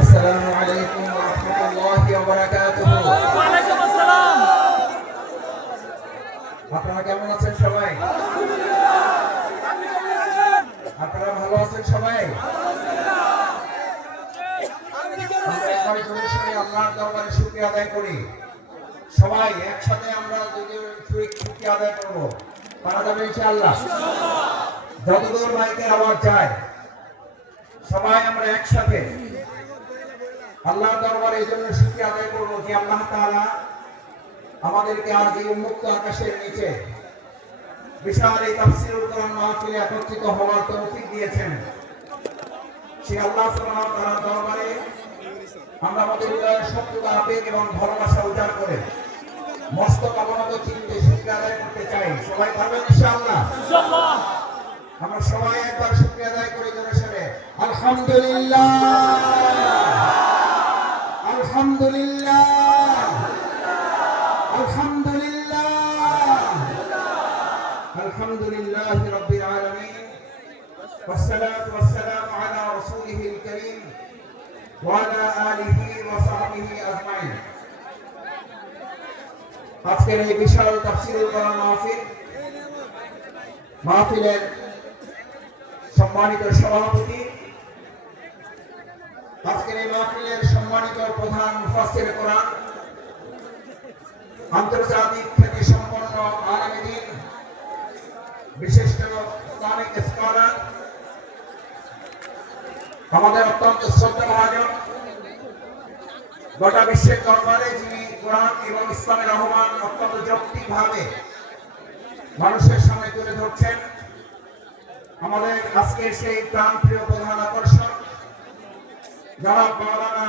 আসসালামু আলাইকুম ওয়া রাহমাতুল্লাহি ওয়া বারাকাতুহু। ওয়া আলাইকুম আসসালাম। আপনারা কেমন আছেন সবাই? আপনারা ভালো আছেন সবাই? আমরা একবার জোরে সোরে আল্লাহর দরবারে শুকরিয়া আদায় করি। সবাই একসাথে আমরা শুকরিয়া আদায় করব। পারা যাবে ইনশাআল্লাহ। যতদূর মাইকের আওয়াজ যায় সবাই আমরা একসাথে আল্লাহর দরবারে এই জন্য শুকরিয়া আদায় করব যে আল্লাহ তাআলা আমাদেরকে আজ এই উন্মুক্ত আকাশের নিচে বিশাল এই তাফসীরুল কোরআন মাহফিলে একত্রিত হওয়ার তৌফিক দিয়েছেন। সেই আল্লাহ সুবহানাহু ওয়া তাআলার দরবারে আমরা আমাদের হৃদয়ের সত্যতা আবেগ এবং ভালোবাসা উজাড় করে মস্তক অবনত চিত্তে শুকরিয়া আদায় করতে চাই। সবাই পারবেন ইনশাআল্লাহ? ইনশাআল্লাহ। আমরা সবাই একবার শুকরিয়া আদায় করি জোরে সোরে আলহামদুলিল্লাহ, আলহামদুলিল্লাহ, আলহামদুলিল্লাহ, আলহামদুলিল্লাহি রাব্বিল আলামিন, ওয়াসসালাতু ওয়াসসালামু আলা রাসূলিহিল কারীম ওয়া আলা আলিহি ওয়া সাহবিহি আজমাইন। আজকের এই বিশাল তাফসীরুল কোরআন মাহফিলের সম্মানিত সভাপতি, আজকের এই মাহফিলের সম্মানিত প্রধান মুফাসসির কোরআন, আন্তর্জাতিক খ্যাতি সম্পন্ন আলেমে দ্বীন, বিশিষ্ট ইসলামিক স্কলার, আমাদের অত্যন্ত শ্রদ্ধাভাজন, গোটা বিশ্বের দরবারে যিনি কোরআন এবং ইসলামের আহ্বান অত্যন্ত যৌক্তিকভাবে মানুষের সামনে তুলে ধরছেন, আমাদের আজকের সেই প্রাণপ্রিয় প্রধান আকর্ষণ জনাব মাওলানা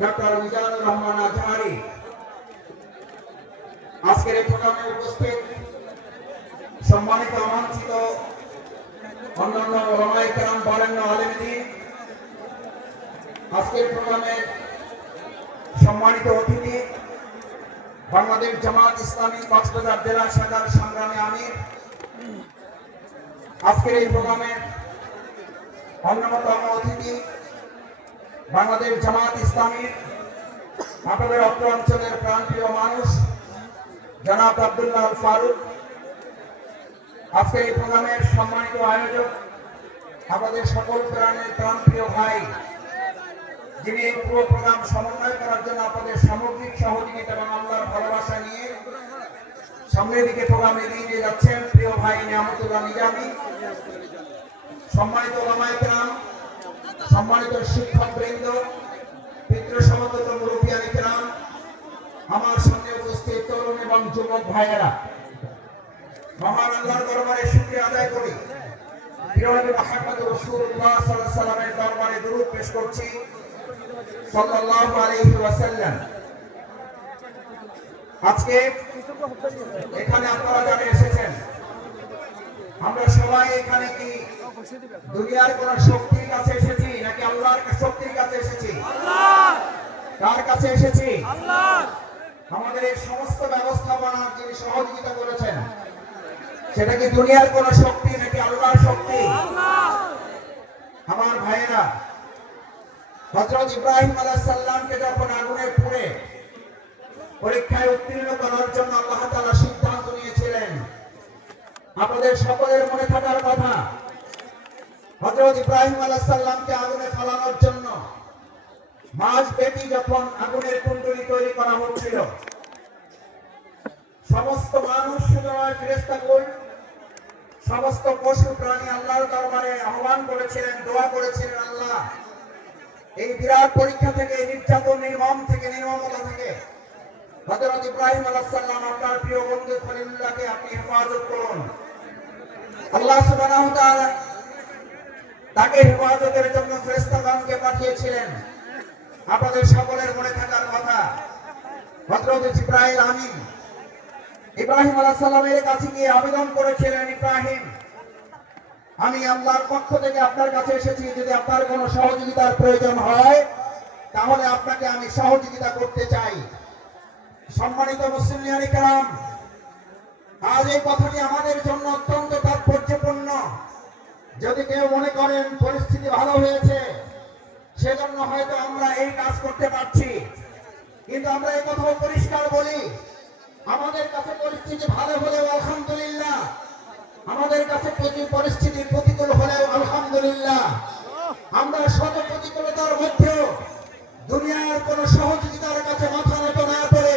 ডক্টর মিজানুর রহমান আজহারী। আজকের এই প্রোগ্রামে উপস্থিত সম্মানিত আমন্ত্রিত অন্যান্য ওলামায়ে কেরাম, বরেণ্য আলেম দ্বীন, আজকের প্রোগ্রামে সম্মানিত অতিথি বাংলাদেশ জামাত ইসলামী কক্সবাজার জেলা শাখার সংগ্রামী আমির, আজকের এই প্রোগ্রামের অন্যতম অতিথি বাংলাদেশ জামাত ইসলামীর আপনাদের অত্র অঞ্চলের প্রাণপ্রিয় মানুষ জনাব আব্দুল্লাহ ফারুক, আজকের এই প্রোগ্রামের সম্মানিত আয়োজক আমাদের সকল প্রাণপ্রিয় ভাই, যিনি এই পুরো প্রোগ্রাম সমন্বয় করার জন্য আপনাদের সামগ্রিক সহযোগিতা এবং আল্লাহর ভালোবাসা নিয়ে সামনের দিকে প্রোগ্রাম এগিয়ে নিয়ে যাচ্ছেন, প্রিয় ভাই নিয়ামতুল্লাহ নিজামী, সম্মানিত ওলামায়ে কেরাম, সম্মানিত শিক্ষকবৃন্দ, পিতৃ সমন্বিত মুরব্বিয়ানে কেরাম, আমার সামনে উপস্থিত তরুণ এবং যুবক ভাইয়েরা, মহান আল্লাহর দরবারে শুকরিয়া আদায় করি। প্রিয় নবী মুহাম্মদ রাসূলুল্লাহ সাল্লাল্লাহু আলাইহি ওয়াসাল্লামের দরবারে দরুদ পেশ করছি সাল্লাল্লাহু আলাইহি ওয়াসাল্লাম। আজকে এখানে আপনারা যারা এসেছেন, আমরা সবাই এখানে কি দুনিয়ার কোন শক্তির কাছে এসেছি নাকি আল্লাহর শক্তির কাছে এসেছি? আল্লাহ। কার কাছে এসেছি? আল্লাহ। আমাদের এই সমস্ত ব্যবস্থাপনার যিনি সহযোগিতা করেছেন, সেটা কি দুনিয়ার কোন শক্তি নাকি আল্লাহর শক্তি? আল্লাহ। আমার ভাইয়েরা, হযরত ইব্রাহিম আলাইহিস সালামকে যখন আগুনে পুড়ে পরীক্ষায় উত্তীর্ণ করার জন্য আল্লাহ তাআলা সিদ্ধান্ত নিয়েছিলেন, আপনাদের সকলের মনে থাকার কথা, হযরত ইব্রাহিম আলাইহিস সালামকে আগুনে ফালানোর জন্য মাছ পেটি যখন আগুনের কুণ্ডলী তৈরি করা হচ্ছিল, সমস্ত মানুষ শুধু নয়, ফেরেশতাকুল, সমস্ত পশু প্রাণী আল্লাহর দরবারে আহ্বান করেছিলেন, দোয়া করেছিলেন, আল্লাহ এই বিরাট পরীক্ষা থেকে, নির্যাতন, নির্মমতা থেকে হযরত ইব্রাহিম আলাইহিস সালাম আপনার প্রিয় বন্ধু খলিলুল্লাহকে আপনি হেফাজত করুন। আল্লাহ সুবহানাহু ওয়া তাআলা তাকে হেফাজতের জন্য ফেরেশতাগণকে পাঠিয়েছিলেন। আপনাদের সকলের মনে থাকার কথা, হযরত জিবরাইল আমিন ইব্রাহিম আলাইহিস সালামের কাছে গিয়ে আবেদন করেছিলেন, ইব্রাহিম, আমি আল্লাহর পক্ষ থেকে আপনার কাছে এসেছি, যদি আপনার কোনো সহযোগিতার প্রয়োজন হয় তাহলে আপনাকে আমি সহযোগিতা করতে চাই। সম্মানিত মুসলিম কিরাম, আজ এই কথাটি আমাদের জন্য অত্যন্ত তাৎপর্যপূর্ণ। যদি কেউ মনে করেন পরিস্থিতি ভালো হয়েছে সেজন্য হয়তো আমরা এই কাজ করতে পারছি, কিন্তু আমরা এই কথাও পরিষ্কার বলি, আমাদের কাছে পরিস্থিতি ভালো হলেও আলহামদুলিল্লাহ, আমাদের কাছে পরিস্থিতি প্রতিকূল হলেও আলহামদুলিল্লাহ, আমরা শত প্রতিকূলতার মধ্যেও দুনিয়ার কোন সহযোগিতার কাছে মাথা নত না করে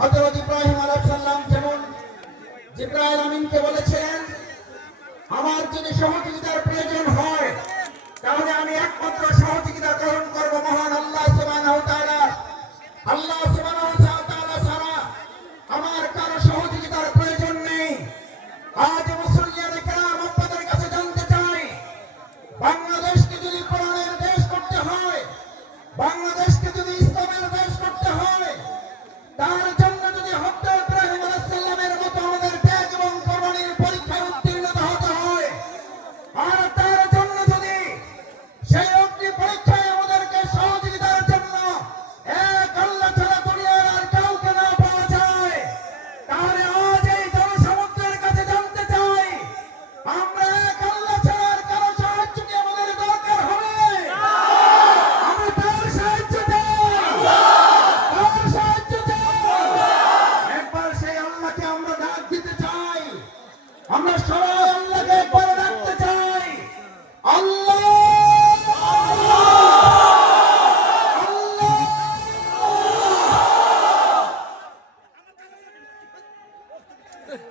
হযরত ইব্রাহিম আলাইহিস সালাম যেমন জিবরাইল আমিনকে বলেছিলেন, আমার যদি সহযোগিতার প্রয়োজন হয় তাহলে আমি একমাত্র সহযোগিতা গ্রহণ করব মহান আল্লাহ সুবহানাহু ওয়া তাআলা। আল্লাহ সুবহানাহু ওয়া তাআলা ছাড়া আমার কারো সহযোগিতার প্রয়োজন নেই। আজ মুসলিম কিরাম, আপনাদের কাছে জানতে চাই, বাংলাদেশকে যদি কোরআনের দেশ করতে হয়, বাংলাদেশকে যদি ইসলামের দেশ করতে হয়, তার জন্য যদি হযরত ইব্রাহিম আলাইহিস সালামের মতো আমাদের ত্যাগ এবং কোরআনের পরীক্ষায় উত্তীর্ণ হতে হয়, আর তার জন্য যদি সেই অগ্নি পরীক্ষায় আমাদেরকে সহযোগিতার জন্য এক আল্লাহ ছাড়া দুনিয়ার আর কাউকে না পাওয়া যায়, তাহলে আজ এই জনসমুদ্রের কাছে জানতে চাই, আমরা এক আল্লাহ ছাড়া আর কারো সাহায্য কি আমাদের দরকার হবে? আমরা তার সাহায্য চাই, তার সাহায্য চাই। একবার সেই আল্লাহকে আমরা ডাক দিতে চাই, আমরা সবাই আল্লাহকে একবার ডাকতে চাই, আল্লাহ আল্লাহ আল্লাহ।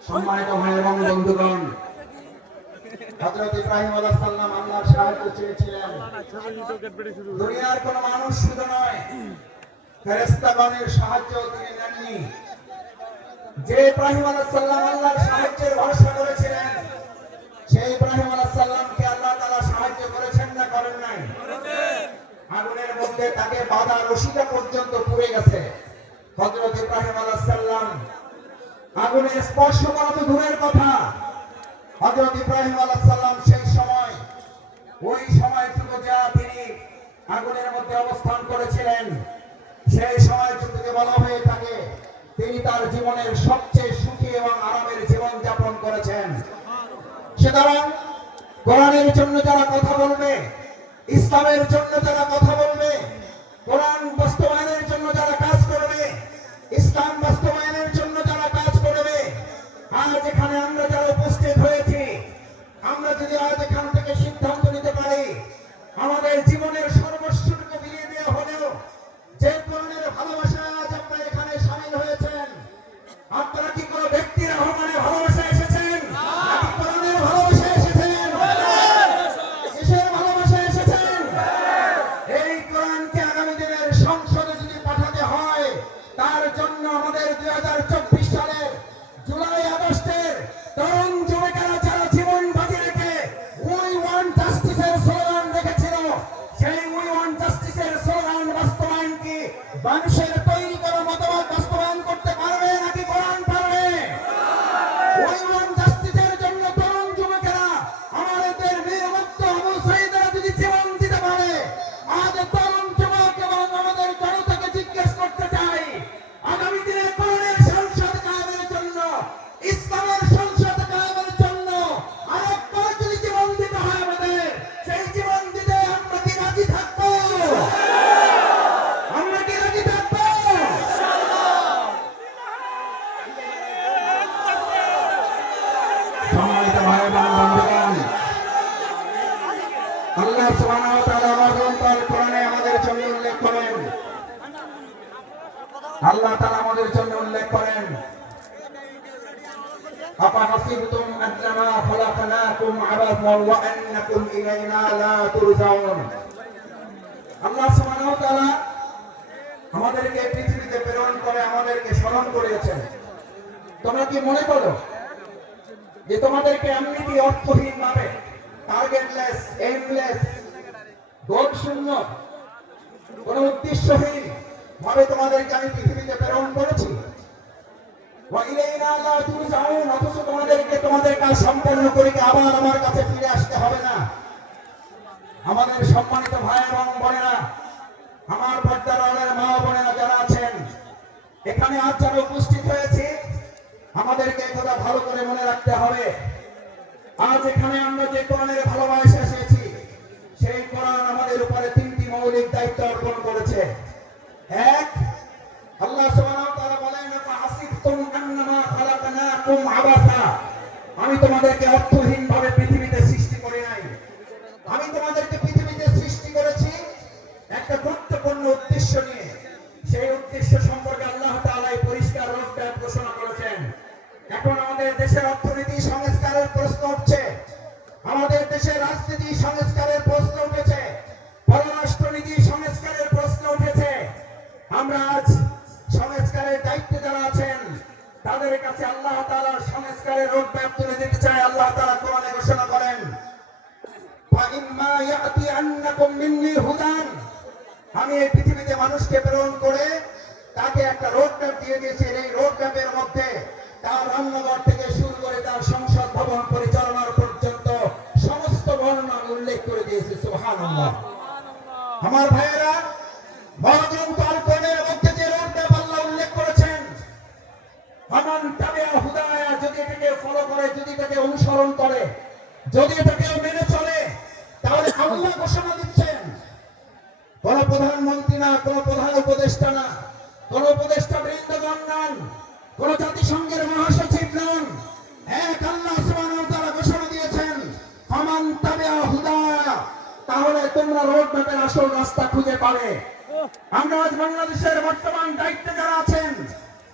সম্মানিত ভাই এবং বন্ধুগণ, হযরত ইব্রাহিম আলাইহিস সালাম আল্লাহর সাহায্য চেয়েছিলেন। দুনিয়ার কোন মানুষ শুধু নয়, ফেরেশতাগণের সাহায্য তিনি নেননি। যে ইব্রাহিম আলাইহিস সালাম আল্লাহর সাহায্যের ভরসা করেছিলেন, সেই ইব্রাহিম আলাইহিস সালামকে আল্লাহ তাআলা সাহায্য করেছেন না করেন নাই? আগুনের মধ্যে তাকে বাঁধা রশিটা পর্যন্ত পুড়ে গেছে। হযরত ইব্রাহিম আলাইহিস সালাম আগুনে স্পর্শ করা তো দূরের কথা, হযরত ইব্রাহিম আলাইহিস সালাম সেই সময়, ওই সময়টুকু যা তিনি আগুনের মধ্যে অবস্থান করেছিলেন, সেই সময়টুকুকে বলা হয়ে থাকে তিনি তার জীবনের সবচেয়ে সুখী এবং আরামের জীবন যাপন করেছেন। সুতরাং কোরআনের জন্য যারা কথা বলবে, ইসলামের জন্য যারা কথা বলবে, কোরআন বাস্তবায়নের জন্য যারা কাজ করবে, ইসলাম বাস্তবায়নের জন্য যারা কাজ করবে, আজ এখানে আমরা যারা উপস্থিত হয়েছি, আমরা যদি আজ এখান থেকে সিদ্ধান্ত নিতে পারি আমাদের জীবনের সর্বস্বটুকু বিলিয়ে দেওয়া হলেও, যে কোরআনের ভালোবাসায় আজ আপনারা এখানে শামিল হয়েছেন, আপনারা কি কোনো ব্যক্তির আহ্বানে ভালোবাসা এসেছেন নাকি কোরআনের ভালোবাসা এসেছেন? কিসের ভালোবাসা এসেছেন? এই আল্লাহ সুবহানাহু ওয়া তাআলা মহাগ্রন্থ কোরআনে আমাদের জন্য উল্লেখ করেন, আল্লাহ তাআলা আমাদের জন্য উল্লেখ করেন, আফাহাসিবতুম আন্নামা খালাকনাকুম আবাসা ওয়া আন্নাকুম ইলাইনা লা তুরজাউন। আল্লাহ সুবহানাহু ওয়া তাআলা আমাদেরকে পৃথিবীতে প্রেরণ করে আমাদেরকে স্মরণ করিয়েছেন। তোমরা কি মনে করো যে তোমাদেরকে এমনিতে অর্থহীন ভাবে, টার্গেটলেস, এইমলেস, গোল শূন্য, কোন উদ্দেশ্যহীন ভাবে তোমাদেরকে আমি পৃথিবীতে প্রেরণ করেছি? অথচ তোমাদেরকে তোমাদের কাজ সম্পন্ন করে আবার আমার কাছে ফিরে আসতে হবে না। আমাদের সম্মানিত ভাই এবং বোনেরা, আমার পর্দার আড়ালের মা বোনেরা যারা আছেন এখানে আজ যারা উপস্থিত হয়েছে, আমাদেরকে কথা ভালো করে মনে রাখতে হবে। আজ এখানে আমরা যে কোরআনের ভালোবাসা এসেছি, সেই কোরআন আমাদের উপরে তিনটি মৌলিক দায়িত্ব অর্পণ করেছে। এক, আল্লাহ সুবহানাহু ওয়া তাআলা বলেন, ফাহাসিবতুম আন্নামা খালাকনাকুম আবাসা, আমি তোমাদেরকে অর্থহীন ভাবে পৃথিবীতে সৃষ্টি করি নাই। আমি তোমাদেরকে পৃথিবীতে সৃষ্টি করেছি একটা গুরুত্বপূর্ণ উদ্দেশ্য নিয়ে। সেই উদ্দেশ্য সম্পর্কে আল্লাহ তাআলা পরিষ্কার রোডম্যাপ ঘোষণা করেছেন। এখন আমাদের দেশের অর্থনীতি সংস্কারের প্রশ্ন উঠছে, আমাদের দেশের রাজনীতি সংস্কারের প্রশ্ন উঠেছে, পররাষ্ট্রনীতি সংস্কারের প্রশ্ন উঠেছে। আমরা আজ সংস্কারের দায়িত্বে যারা আছেন তাদের কাছে আল্লাহ তাআলার সংস্কারের রোডম্যাপ তুলে দিতে চাই। আল্লাহ তাআলা কোরআনে ঘোষণা করেন, ফাইম্মা ইয়াতিয়ান্নাকুম মিন্নি হুদান, আমি এই পৃথিবীতে মানুষকে প্রেরণ করে তাকে একটা রোডম্যাপ দিয়ে দিয়েছি। এই রোডম্যাপের মধ্যে তার রান্নাঘর থেকে শুরু করে তার সংসদ ভবন পরিচালনার পর্যন্ত সমস্ত বর্ণনা উল্লেখ করে দিয়েছে। সুবহানাল্লাহ। আমার ভাইয়েরা, মহাগ্রন্থ আল কোরআনের মধ্যে যে রোডম্যাপ আল্লাহ উল্লেখ করেছেন, ফামান তাবিআ হুদায়া, যদি এটাকে ফলো করে, যদি এটাকে অনুসরণ করে, যদি এটাকে মেনে চলে, তাহলে আল্লাহ ঘোষণা দিচ্ছেন, কোন প্রধানমন্ত্রী না, কোন প্রধান উপদেষ্টা না, কোন উপদেষ্টা বৃন্দগণ নন, কোন জাতিসংঘের মহাসচিব নন, এক আল্লাহ সুবহানাহু ওয়া তাআলা ঘোষণা দিয়েছেন, ফামান তাবিআ হুদায়া, তাহলে তোমরা রোডম্যাপের আসল রাস্তা খুঁজে পাবে। আমরা আজ বাংলাদেশের বর্তমান দায়িত্বে যারা আছেন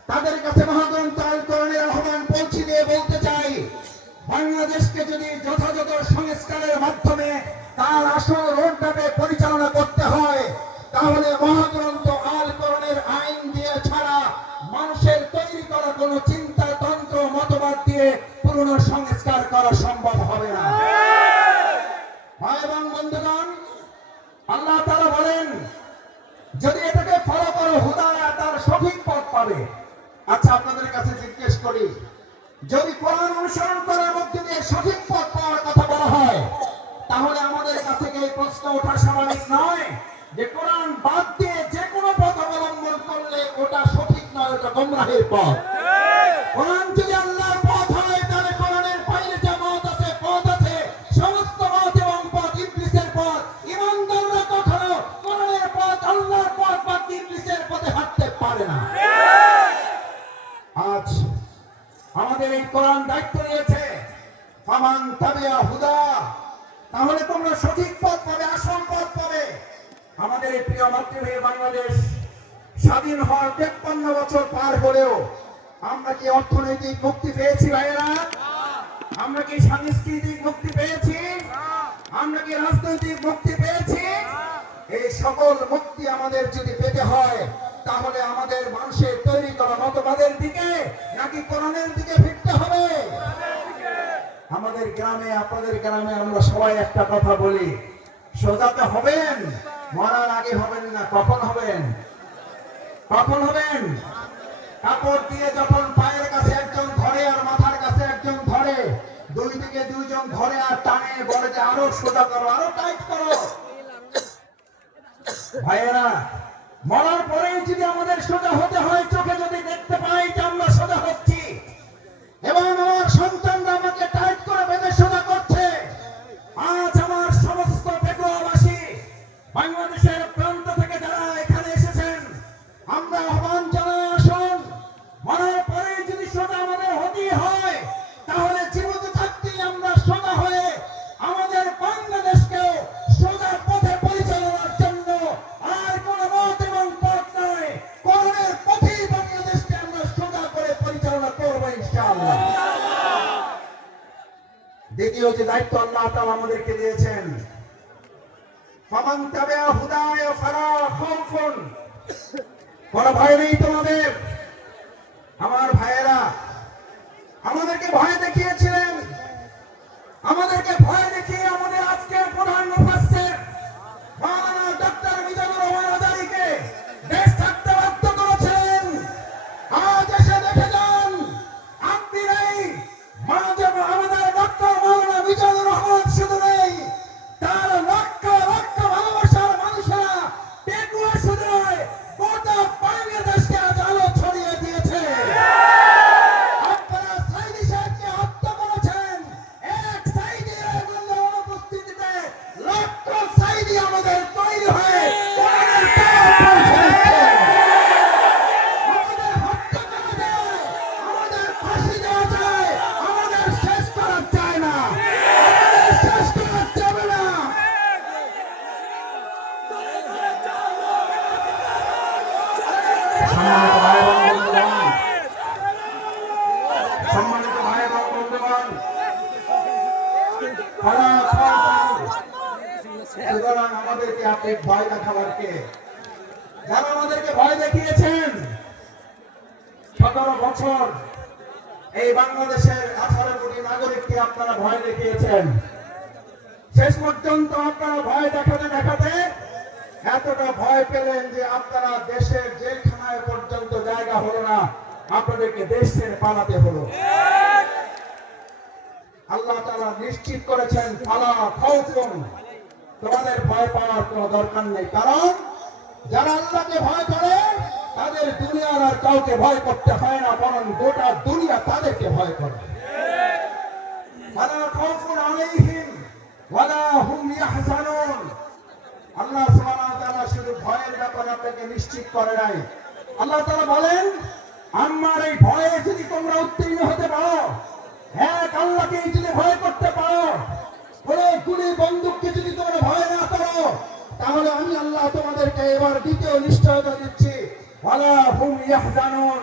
তাদের কাছে মহাগ্রন্থ আল কোরআনের আহ্বান পৌঁছে দিয়ে বলতে চাই, বাংলাদেশকে যদি যথাযথ সংস্কারের মাধ্যমে তার আসল রোডম্যাপে পরিচালনা করতে হয়, তাহলে মহাগ্রন্থ আল কোরআনের আইন দিয়ে ছাড়া মানুষের তৈরি করা কোন চিন্তাতন্ত্র, মতবাদ দিয়ে পুরনো সংস্কার করা সম্ভব হবে না। ভাই এবং বন্ধুগণ, আল্লাহ তাআলা বলেন, যদি এটাকে ফলো করো, হুদায়া, তার সঠিক পথ পাবে। আচ্ছা, আপনাদের কাছে জিজ্ঞেস করি, যদি কোরআন অনুসরণ করার মধ্যে দিয়ে সঠিক পথ পাওয়ার কথা বলা হয়, তাহলে আমাদের কাছে এই প্রশ্ন ওঠা স্বাভাবিক নয় যে কোরআন বাদ দিয়ে যে কোনো পথ অবলম্বন করলে ওটা সঠিক নয়, ওটা গোমরাহের পথ। কোরআন যদি আল্লাহর পথ হয়, তাহলে কোরআনের বাইরে যে মত আছে, পথ আছে, সমস্ত মত এবং পথ ইবলিসের পথ। ইমানদাররা কখনো কোরআনের পথ, আল্লাহর পথ বা ইবলিসের পথে হাঁটতে পারে না। আজ আমাদের এই কোরআন দায়িত্ব নিয়েছে, ফামান তাবিআ হুদা, তাহলে তোমরা সঠিক পথ পাবে, আসল পথ পাবে। আমাদের এই প্রিয় মাতৃভূমি বাংলাদেশ স্বাধীন হওয়ার 53 বছর পার হলেও আমরা কি অর্থনৈতিক মুক্তি পেয়েছি ভাইয়েরা? আমরা কি সাংস্কৃতিক মুক্তি পেয়েছি? আমরা কি রাজনৈতিক মুক্তি পেয়েছি? এই সকল মুক্তি আমাদের যদি পেতে হয়, তাহলে আমাদের মানুষের তৈরি করা মতবাদের দিকে নাকি কোরআনের দিকে ফিরতে হবে? আমাদের গ্রামে, আপনাদের গ্রামে আমরা সবাই একটা কথা বলি, সোজাতে হবেন, মরার আগে হবেন না। কখন হবেন? কখন হবেন? কাপড় দিয়ে যখন পায়ের কাছে একজন ধরে আর মাথার কাছে একজন ধরে, দুই দিকে দুইজন ধরে আর টানে, বলে যে আরো সোজা করো, আরো টাইট করো। ভাইয়েরা, মরার পরেই যদি আমাদের সোজা হতে হয়, চোখে যদি দেখতে পাই যে আমরা সোজা হচ্ছি এবং আমার সন্তানরা আমাকে টাইট করে বেঁধে সোজা করছে, আজ আমার সমস্ত বেকুয়াবাসী, বাংলাদেশের প্রান্ত থেকে যারা এখানে এসেছেন, আমরা আহ্বান জানাই, আসুন, মরার পরেই যদি সোজা আমাদের হতেই হয়, তাহলে জীবিত থাকতেই আমরা সোজা হয়ে আমাদের বাংলাদেশকেও সোজা দ্বিতীয় যে দায়িত্ব আল্লাহ তাআলা আমাদেরকে দিয়েছেন, ফামান তাবিআ হুদায়া ফালা খাউফুন, কোনো ভয় নেই তোমাদের। আমার ভাইয়েরা আমাদেরকে ভয় দেখিয়েছিলেন, আমাদেরকে ভয় দেখিয়ে আমাদের আজকের প্রধান মুফাসসির মাওলানা ডক্টর মিজানুর রহমান আজারীকে দেশ ছাড়তে বাধ্য করেছিলেন। আজ এসে দেখে যান, আপনি নেই, মাঝে আমাদের ডক্টর মাওলানা মিজানুর রহমান শুধু নেই, তার লক্ষ লক্ষ ভালোবাসার মানুষেরা পেটুয়া শুধু নয়, গোটা বাংলাদেশকে আজ আলো ছড়িয়ে দিয়েছে। আপনারা সাইদি সাহেবকে হত্যা করেছেন, এক সাইদির অনুপস্থিতিতে লক্ষ সাইদি আমাদের তৈরি হয়ে কোরআনের পাঠ পড়ছে। আমাদের হত্যা করা যায়, আমাদের ফাঁসি দেওয়া যায়, আমাদের শেষ করা যায় না, আমাদের শেষ করা যাবে না। সম্মানিত ভাই এবং বন্ধুগণ, সুতরাং আমাদেরকে আপনি ভয় দেখাবার কে? যারা আমাদেরকে ভয় দেখিয়েছেন, 17 বছর এই বাংলাদেশের 18 কোটি নাগরিককে আপনারা ভয় দেখিয়েছেন। শেষ পর্যন্ত আপনারা ভয় দেখাতে দেখাতে এতটা ভয় পেলেন যে আপনারা দেশের জেলখানায় পর্যন্ত জায়গা হলো না, আপনাদেরকে দেশ ছেড়ে পালাতে হলো। আল্লাহ তাআলা নিশ্চিত করেছেন, ফালা খাউফুন, তোমাদের ভয় পাওয়ার কোনো দরকার নেই, কারণ যারা আল্লাহকে ভয় করে তাদের দুনিয়ার আর কাউকে ভয় করতে হয় না, বরং গোটা দুনিয়া তাদেরকে ভয় করে। ফালা খাউফুন আলাইহিম ওয়ালা হুম ইয়াহজানুন। আল্লাহ সুবহানাহু ওয়া তাআলা শুধু ভয়ের ব্যাপারে আপনাকে নিশ্চিত করে নাই, আল্লাহ তাআলা বলেন, আমার এই ভয়ে যদি তোমরা উত্তীর্ণ হতে পারো, এক আল্লাহকে যদি ভয় করতে পারো, কোন গুলি বন্দুককে যদি তোমরা ভয় না করো, তাহলে আমি আল্লাহ তোমাদেরকে এবার দ্বিতীয় নিশ্চয়তা দিচ্ছি, ওয়ালা হুম ইয়াহজানুন,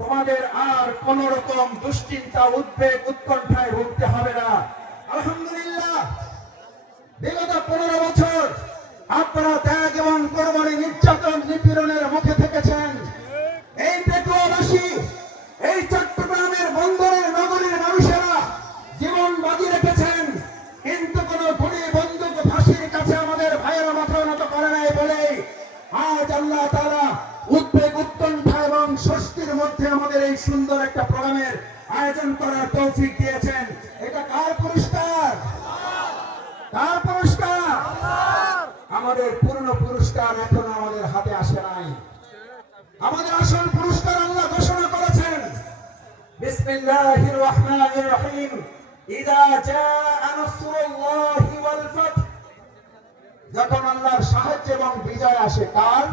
তোমাদের আর কোন রকম দুশ্চিন্তা, উদ্বেগ, উৎকণ্ঠায় ভুগতে হবে না। আলহামদুলিল্লাহ, বিগত 15 বছর আপনারা ত্যাগ এবং কোরবানি, নির্যাতন, নিপীড়নের মুখে থেকেছেন। এই পেটুয়াবাসী, এই চট্টগ্রামের বন্দরের নগরীর মানুষেরা জীবন বাজি রেখেছেন, কিন্তু কোন গুলি বন্দুক ফাঁসির কাছে আমাদের ভাইয়েরা মাথা নত করে নাই বলে আজ আল্লাহ তাআলা উদ্বেগ, উৎকণ্ঠা এবং স্বস্তির মধ্যে আমাদের এই সুন্দর একটা প্রোগ্রামের আয়োজন করার তৌফিক দিয়েছেন। এটা কার পুরস্কার? কার পুরস্কার? আমাদের পূর্ণ পুরস্কার এখনো আমাদের হাতে আসে নাই। আমাদের আসল পুরস্কার আল্লাহ ঘোষণা করেছেন, বিসমিল্লাহির রহমানির রহিম, ইযা জাআ নাসরুল্লাহি ওয়াল ফাত। যখন আল্লাহর সাহায্য এবং বিজয় আসে, কার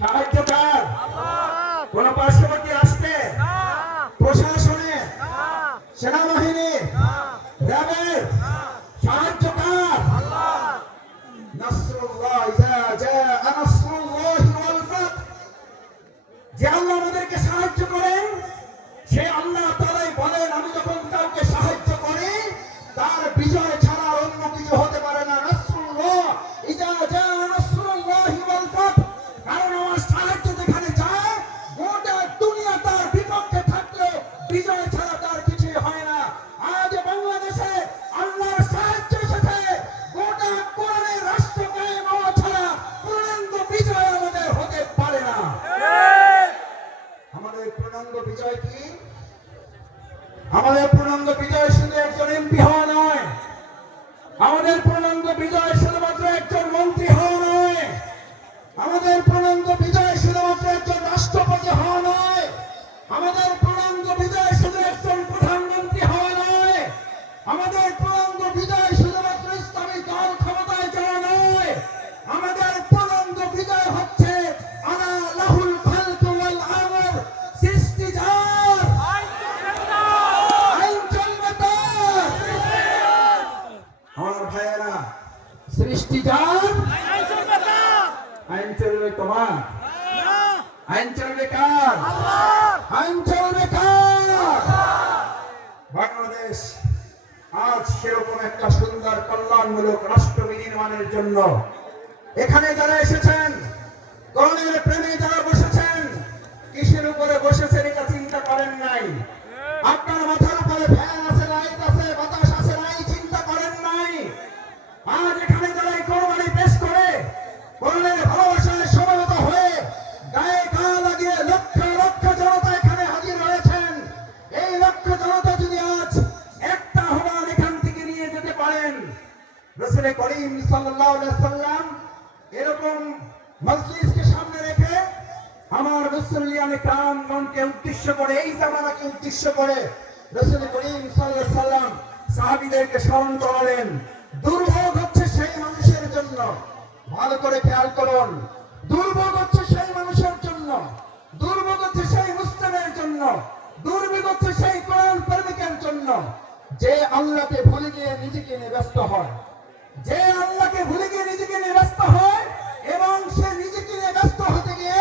সাহায্য? কার? কোন পার্শ্ববর্তী রাষ্ট্রে, প্রশাসনে, সেনাবাহিনী, র্যাবের সাহায্য কার? নাসরুল্লাহ, ইযা জাআ নাসরুল্লাহি ওয়াল ফাত। যে আল্লাহ আমাদেরকে সাহায্য করেন, সে আল্লাহ তাআলাই বলেন, আমি যখন কাউকে সাহায্য করি তার বিজয় ছাড়া অন্য কিছু হতে পারে না। নাসরুল্লাহ, ইযা জাআ নাসরুল্লাহি ওয়াল ফাত। কারণ আমার সাহায্য যেখানে যায়, গোটা দুনিয়া তার বিপক্ষে থাকলেও বিজয় ছাড়া তার কিছুই হয় না। আজ বাংলাদেশে আল্লাহর সাহায্য এসেছে, গোটা কোরআনের রাষ্ট্র কায়েম হওয়া ছাড়া পূর্ণাঙ্গ বিজয় আমাদের হতে পারে না। আমাদের পূর্ণাঙ্গ বিজয় কি? আমাদের পূর্ণাঙ্গ বিজয় শুধু একজন এমপি হওয়া নয়, আমাদের পূর্ণাঙ্গ বিজয় শুধুমাত্র একজন মন্ত্রী হওয়া নয়, আমাদের পূর্ণাঙ্গ বিজয় শুধুমাত্র একজন রাষ্ট্রপতি হওয়া নয়, আমাদের পূর্ণাঙ্গ বিজয় শুধু একজন প্রধানমন্ত্রী হওয়া নয়, আমাদের পূর্ণাঙ্গ বিজয় শুধুমাত্র ইসলামী দল ক্ষমতায় যাওয়া নয়, আমাদের পূর্ণাঙ্গ বিজয় হচ্ছে আলা লাহুল খালকু ওয়াল আমর, সৃষ্টি যার, আইন চলবে তার। আমার ভাইয়েরা, সৃষ্টি যার, আইন চলবে তোমার। আইন চলবে কার? আইন চলবে কার? বাংলাদেশ আজ সেরকম একটা সুন্দর কল্যাণমূলক রাষ্ট্র বিনির্মাণের জন্য এখানে যারা এসেছেন, কোরআনের প্রেমে যারা বসেছেন, কিসের উপরে বসেছেন এটা চিন্তা করেন নাই। আপনার মাথার উপরে ফ্যান আছে, লাইট আছে, বাতাস আছে নাই, চিন্তা করেন নাই। আজ এখানে যারা এই কোরবানি পেশ করে কোরআনের ভালোবাসায় সমবেত হয়ে গায়ে গা লাগিয়ে লক্ষ লক্ষ জনতা এখানে হাজির হয়েছেন। এই লক্ষ জনতা যদি আজ একটা আহ্বান এখান থেকে নিয়ে যেতে পারেন, রাসূল করিম সাল্লাল্লাহু আলাইহি ওয়াসাল্লাম এরকম মজলিসকে সামনে রেখে আমার মুসলিয়ানে কামগণকে উদ্দেশ্য করে, এই জামানাকে উদ্দেশ্য করে রাসূল করিম সাল্লাল্লাহু আলাইহি ওয়াসাল্লাম সাহাবীদেরকে স্মরণ করালেন। দুর্ভোগ হচ্ছে সেই মানুষের জন্য, ভালো করে খেয়াল করুন, দুর্ভোগ হচ্ছে সেই মানুষের জন্য, দুর্ভোগ হচ্ছে সেই মুসলিমের জন্য, দুর্ভোগ হচ্ছে সেই কোরআন প্রেমিকের জন্য যে আল্লাহকে ভুলে গিয়ে নিজেকে নিয়ে ব্যস্ত হয়, যে আল্লাহকে ভুলে গিয়ে নিজেকে নিয়ে ব্যস্ত হয় এবং সে নিজেকে নিয়ে ব্যস্ত হতে গিয়ে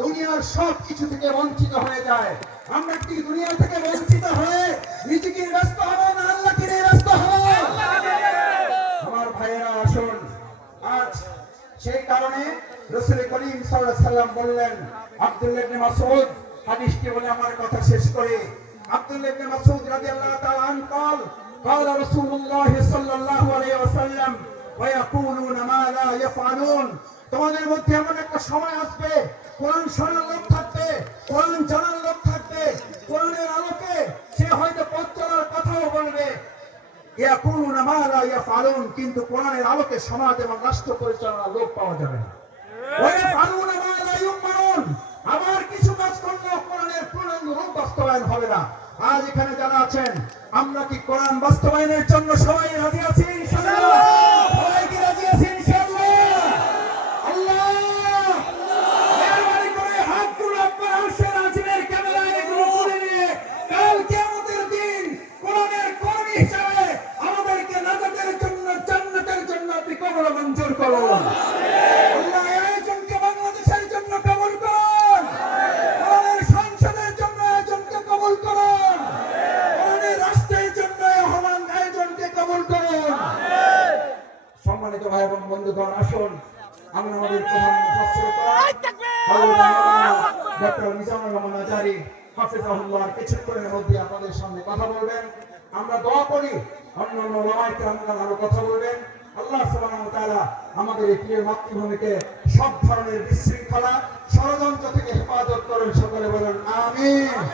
দুনিয়ার সব কিছু থেকে বঞ্চিত হয়ে যায়। আমরা কি দুনিয়া থেকে বঞ্চিত হয়ে নিজেকে নিয়ে ব্যস্ত হব না আল্লাহকে নিয়ে ব্যস্ত হব? আমার ভাইয়েরা আসুন, আজ সেই কারণে রাসূল করিম সাল্লাল্লাহু আলাইহি ওয়াসাল্লাম বললেন, আব্দুল্লাহ ইবনে মাসউদ হাদিসটি বলে আমার কথা শেষ করি। আব্দুল্লাহ ইবনে মাসউদ রাদিয়াল্লাহু তাআলা আনহু قال قال رسول الله صلى الله عليه وسلم ويقولون ما لا يفعلون। তোমাদের মধ্যে এমন একটা সময় আসবে, কোরআন শোনার লোক থাকবে, কোরআন জানার লোক থাকবে, কোরআনের আলোকে সে হয়তো পথ চলার কথাও বলবে, ইয়াকুলুনা মা লা ইয়াফআলুন, কিন্তু কোরআনের আলোকে সমাজ এবং রাষ্ট্র পরিচালনার লোক পাওয়া যাবে না। ওয়া ইয়াফআলুনা মা লা ইউমারুন, আবার কিছু কাজ করলেও কোরআনের পূর্ণাঙ্গ রূপ বাস্তবায়ন হবে না। আজ এখানে যারা আছেন, আমরা কি কোরআন বাস্তবায়নের জন্য সবাই রাজি আছি? ইনশাআল্লাহ সবাই কি রাজি আছি? ইনশাআল্লাহ। আল্লাহ মেহরবানি করে হাতগুলো আপনার আরশের আজিমের ক্যামেরায় এগুলো তুলে নিয়ে কাল কিয়ামতের দিন কোরআনের কর্মী হিসেবে আমাদেরকে নাজাতের জন্য, জান্নাতের জন্য আপনি কবুল মঞ্জুর করুন। আল্লাহ এই আয়োজনকে বাংলাদেশের জন্য কবুল করুন, কোরআনের সংসদের জন্য আয়োজনকে কবুল করুন, কোরআনের রাষ্ট্রের জন্য আহ্বান আয়োজনকে কবুল করুন। সম্মানিত ভাই এবং বন্ধুগণ, আসুন আমরা আমাদের প্রধান মুফাসসির কোরআন ডক্টর মিজানুর রহমান আজারি হাফিজাহুল্লাহ কিছুক্ষণের মধ্যে আপনাদের সামনে কথা বলবেন। আমরা দোয়া করি অন্যান্য ওলামায়ে কেরাম আরো কথা বলবেন। আল্লাহ সুবহানাহু ওয়া তাআলা আমাদের এই প্রিয় মাতৃভূমিকে সব ধরনের বিশৃঙ্খলা ষড়যন্ত্র থেকে হেফাজত করেন। সকলে বলেন আমিন।